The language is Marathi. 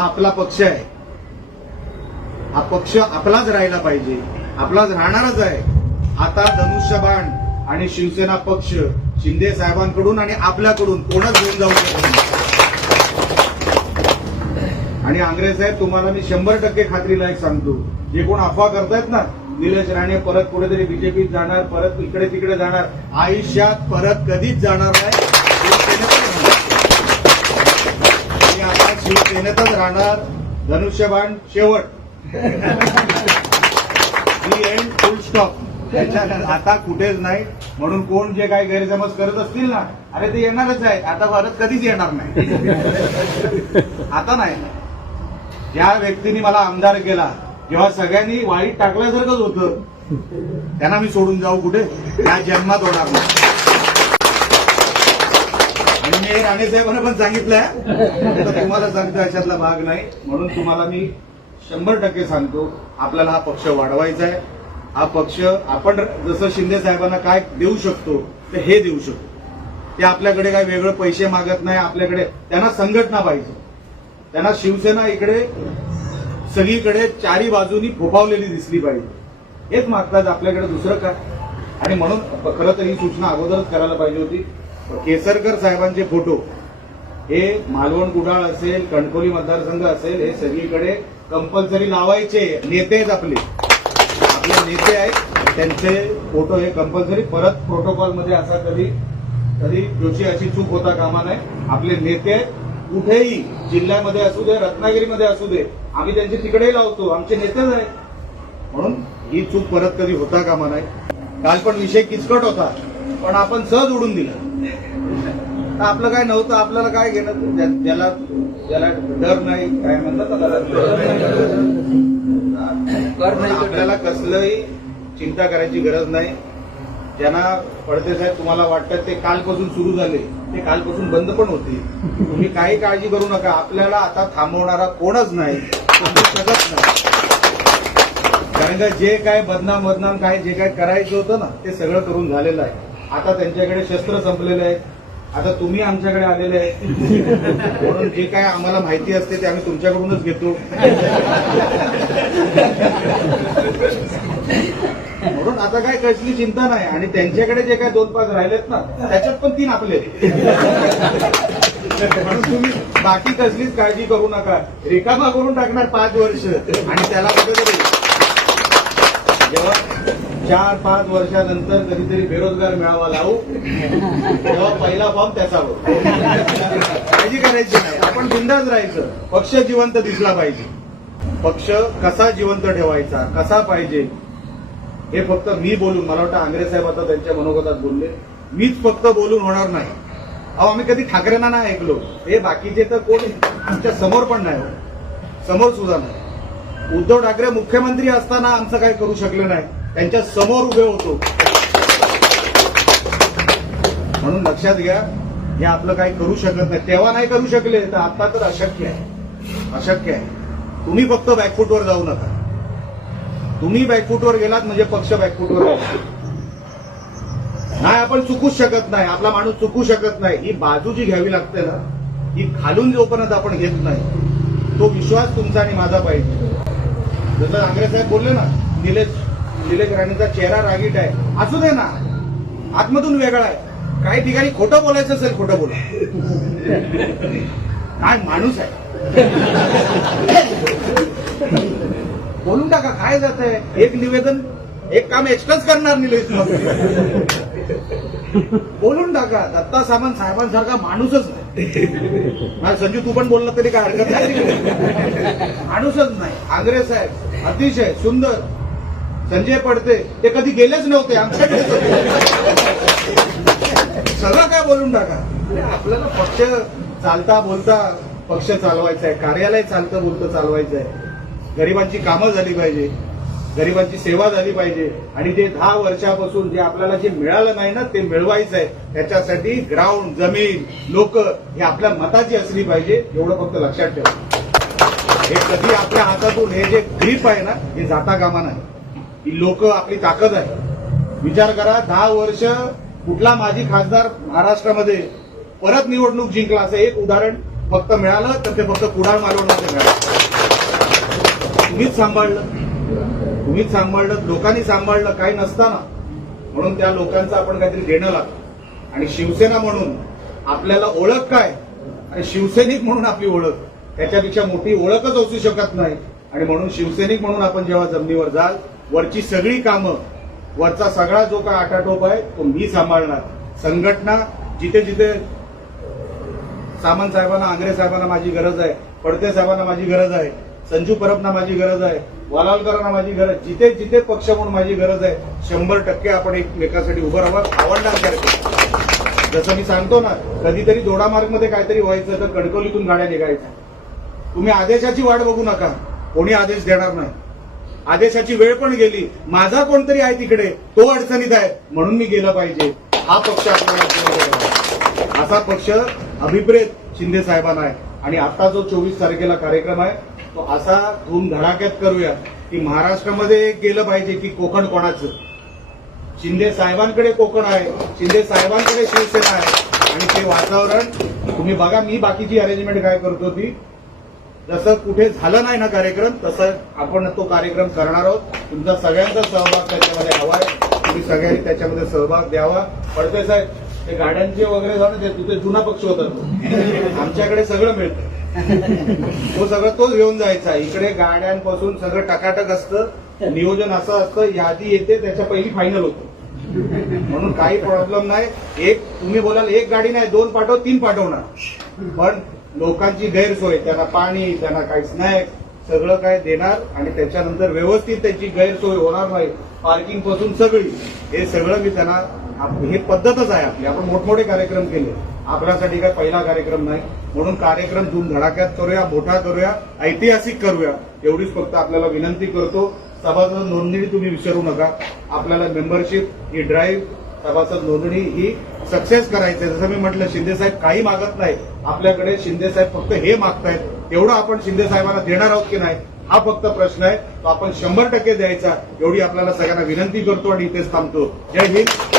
हा आपला पक्ष आहे. हा पक्ष आपलाच राहिला पाहिजे. आपलाच राहणारच आहे. आता धनुष्यबाण आणि शिवसेना पक्ष शिंदे साहेबांकडून आणि आपल्याकडून कोणच घेऊन जाऊ शकत नाही. आणि आंग्रे साहेब तुम्हाला मी शंभर टक्के खात्रीला एक सांगतो. जे कोण अफवा करतायत ना निलेश राणे परत कुठेतरी बीजेपीत जाणार परत इकडे तिकडे जाणार. आयुष्यात परत कधीच जाणार नाही शिवसेनेतच राहणार. मी शिवसेनेतच राहणार. धनुष्यबाण शेवट. एंड फुल स्टॉप त्याच्यात आता कुठेच नाही. म्हणून कोण जे काही गैरसमज करत असतील ना अरे ते येणारच आहे. आता भारत कधीच येणार नाही. आता नाही. ज्या व्यक्तीने मला आमदार केला जेव्हा सगळ्यांनी वाईट टाकल्यासारखंच होतं त्यांना मी सोडून जाऊ कुठे? या जन्मात होणार नाही. आणि मी राणे साहेबांना पण सांगितलंय तुम्हाला सांगतो अशातला भाग नाही. म्हणून तुम्हाला मी शंभर टक्के सांगतो आपल्याला हा पक्ष वाढवायचा आहे. हा पक्ष आपण जसं शिंदे साहेबांना काय देऊ शकतो ते हे देऊ शकतो. ते आपल्याकडे काय वेगळं पैसे मागत नाही आपल्याकडे त्यांना संघटना पाहिजे. त्यांना शिवसेना इकडे सगळीकडे चारी बाजूनी फोफावलेली दिसली पाहिजे. हेच मागतात आपल्याकडे दुसरं काय? आणि म्हणून खरं तर ही सूचना अगोदरच करायला पाहिजे होती. केसरकर साहेबांचे फोटो हे मालवण कुडाळ असेल कणकोली मतदारसंघ असेल हे सगळीकडे कंपल्सरी लावायचे नेते आहेत आपले. आपले नेते आहेत त्यांचे फोटो हे कंपल्सरी परत प्रोटोकॉलमध्ये असा कधी कधी जोशी अशी चूक होता कामा नाही आपले नेते कुठेही जिल्ह्यामध्ये असू दे रत्नागिरीमध्ये असू दे आम्ही त्यांचे तिकडेही लावतो आमचे नेतेच आहेत म्हणून ही चूक परत कधी होता कामा नाही काल पण विषय किचकट होता पण आपण सहज उडून दिला. आपलं काय नव्हतं आपल्याला काय घेणं ज्या- ज्याला ज्याला डर नाही काय म्हणतात आपल्याला कसलंही चिंता करायची गरज नाही. ज्यांना पडते साहेब तुम्हाला वाटतं ते कालपासून सुरू झाले ते कालपासून बंद पण होते तुम्ही काही काळजी करू नका. आपल्याला आता थांबवणारा कोणच नाही. शकत नाही. कारण का जे काय बदनाम बदनाम काय जे काय करायचं होतं ना ते सगळं करून झालेलं आहे. आता त्यांच्याकडे शस्त्र संपलेले आहेत. आता तुम्ही आमच्याकडे आलेले आहे म्हणून जे काय आम्हाला माहिती असते ते आम्ही तुमच्याकडूनच घेतो. म्हणून आता काय कसली चिंता नाही. आणि त्यांच्याकडे जे काय दोन पाच राहिलेत ना त्याच्यात पण तीन आपले म्हणून तुम्ही बाकी कसलीच काळजी करू नका. रिकामा करून टाकणार पाच वर्ष. आणि त्याला कुठेतरी जेव्हा चार पाच वर्षानंतर कधीतरी बेरोजगार मेळावा लावू. तेव्हा पहिला फॉर्म त्याचा बघ काळजी करायची नाही. आपण बिंदाच राहायचं. पक्ष जिवंत दिसला पाहिजे. पक्ष कसा जिवंत ठेवायचा? कसा पाहिजे? हे फक्त मी बोलून मला वाटतं आंग्रे साहेब आता त्यांच्या मनोगतात बोलले. मीच फक्त बोलून होणार नाही. अहो आम्ही कधी ठाकरेंना नाही ऐकलो. हे बाकीचे तर कोण आमच्यासमोर पण नाही हो. समोर सुद्धा नाही. उद्धव ठाकरे मुख्यमंत्री असताना आमचं काही करू शकलं नाही. त्यांच्यासमोर उभे होतो. म्हणून लक्षात घ्या हे आपलं काही करू शकत नाही. तेव्हा नाही करू शकले तर आता तर अशक्य आहे. अशक्य आहे. तुम्ही फक्त बॅकफूटवर जाऊ नका. तुम्ही बॅकफूटवर गेलात म्हणजे पक्ष बॅकफूटवर गेला नाही आपण चुकूच शकत नाही. आपला माणूस चुकू शकत नाही. ही बाजू जी घ्यावी लागते ना ही खालून जोपर्यंत आपण घेत नाही तो विश्वास तुमचा आणि माझा पाहिजे. जसं आंग्रे साहेब बोलले ना निलेश तिलक राणेचा चेहरा रागीट आहे. असू दे ना. आतमधून वेगळा आहे. काही ठिकाणी खोटं बोलायचं असेल खोटं बोला. काय माणूस आहे. बोलून टाका काय जात आहे एक निवेदन एक काम एक्स्ट्राच करणार निलेश बोलून टाका. दत्ता सामंत साहेबांसारखा माणूसच नाही. संजू तू पण बोलला तरी काय हरकत नाही. माणूसच नाही. आंग्रे साहेब अतिशय सुंदर. संजय पडते. ते कधी गेलेच नव्हते आमच्याकडे. सगळं काय बोलून टाका. आपल्याला पक्ष चालता बोलता पक्ष चालवायचा आहे कार्यालय चालतं बोलतं चालवायचं आहे गरिबांची कामं झाली पाहिजे. गरिबांची सेवा झाली पाहिजे. आणि ते दहा वर्षापासून जे आपल्याला जे मिळालं नाही ना ते मिळवायचं आहे त्याच्यासाठी ग्राउंड जमीन लोक हे आपल्या मताची असली पाहिजे एवढं फक्त लक्षात ठेवा. हे कधी आपल्या हातातून हे जे ग्रीप आहे ना हे जाता कामा नाही. ही लोक आपली ताकद आहे. विचार करा दहा वर्ष कुठला माजी खासदार महाराष्ट्रामध्ये परत निवडणूक जिंकला असं एक उदाहरण फक्त मिळालं तर ते फक्त कुडाळ मालवणमध्ये मिळालं. तुम्हीच सांभाळलं. तुम्हीच सांभाळलं लोकांनी सांभाळलं काही नसताना. म्हणून त्या लोकांचं आपण काहीतरी देणं लागतं. आणि शिवसेना म्हणून आपल्याला ओळख काय? आणि शिवसैनिक म्हणून आपली ओळख. त्याच्यापेक्षा मोठी ओळखच असू शकत नाही. आणि म्हणून शिवसैनिक म्हणून आपण जेव्हा जमिनीवर जाल वरची सगळी कामं वरचा सगळा जो काय आटाटोप आहे तो मी सांभाळणार. संघटना जिथे जिथे सामंत साहेबांना आंग्रे साहेबांना माझी गरज आहे पडते साहेबांना माझी गरज आहे संजू परबना माझी गरज आहे वालालकरांना माझी गरज जिथे जिथे पक्ष म्हणून माझी गरज आहे शंभर टक्के आपण एकमेकासाठी उभं राहावं आवडणार जसं मी सांगतो ना कधीतरी जोडामार्गमध्ये काहीतरी व्हायचं तर कणकवलीतून गाड्या निघायच्या. तुम्ही आदेशाची वाट बघू नका. कोणी आदेश देणार नाही. आदेशाची वेळ पण गेली. माझा कोणतरी आहे तिकडे. तो अडचणीत आहे. म्हणून मी गेलं पाहिजे. हा पक्ष आपल्याला असा पक्ष अभिप्रेत शिंदे साहेबांना आहे. आणि आता जो चोवीस तारखेला कार्यक्रम आहे तो असा धूमधडाक्यात करूया की महाराष्ट्रामध्ये गेलं पाहिजे की कोकण कोणाचं? शिंदे साहेबांकडे कोकण आहे. शिंदे साहेबांकडे शिवसेना आहे. आणि ते वातावरण तुम्ही बघा मी बाकीची अरेंजमेंट काय करतो ती जसं कुठे झालं नाही ना कार्यक्रम तसं आपण तो कार्यक्रम करणार आहोत. तुमचा सगळ्यांचा सहभाग त्याच्यामध्ये हवा आहे. तुम्ही सगळ्यांनी त्याच्यामध्ये सहभाग द्यावा. पडते साहेब ते गाड्यांचे वगैरे झालं ते तिथे जुना पक्ष होता आमच्याकडे सगळं मिळतं. तो सगळं तोच घेऊन जायचा. इकडे गाड्यांपासून सगळं टकाटक असतं. नियोजन असं असतं. यादी येते त्याच्या पहिली फायनल होतं. म्हणून काही प्रॉब्लेम नाही. एक तुम्ही बोलाल एक गाडी नाही दोन पाठव तीन पाठवणार. पण लोकांची गैरसोय त्यांना पाणी त्यांना काही स्नॅक्स सगळं काय देणार आणि त्याच्यानंतर व्यवस्थित त्याची गैरसोय होणार नाही पार्किंगपासून सगळी. हे सगळं मी त्यांना आप- हे पद्धतच आहे आपली. आपण मोठमोठे कार्यक्रम केले. आपल्यासाठी काय पहिला कार्यक्रम नाही. म्हणून कार्यक्रम दोन धडाक्यात करूया मोठा करूया ऐतिहासिक करूया. एवढीच फक्त आपल्याला विनंती करतो. सभासद नोंदणी तुम्ही विसरू नका. आपल्याला मेंबरशिप ही ड्राईव्ह सभासद नोंदणी ही सक्सेस करायची जसं मी म्हटलं शिंदे साहेब काही मागत नाही. आपल्याकडे शिंदे साहेब फक्त हे मागतायत. एवढं आपण शिंदे साहेबांना देणार आहोत की नाही हा फक्त प्रश्न आहे. तो आपण शंभर टक्के द्यायचा. एवढी आपल्याला सगळ्यांना विनंती करतो आणि इथेच थांबतो. जय हिंद.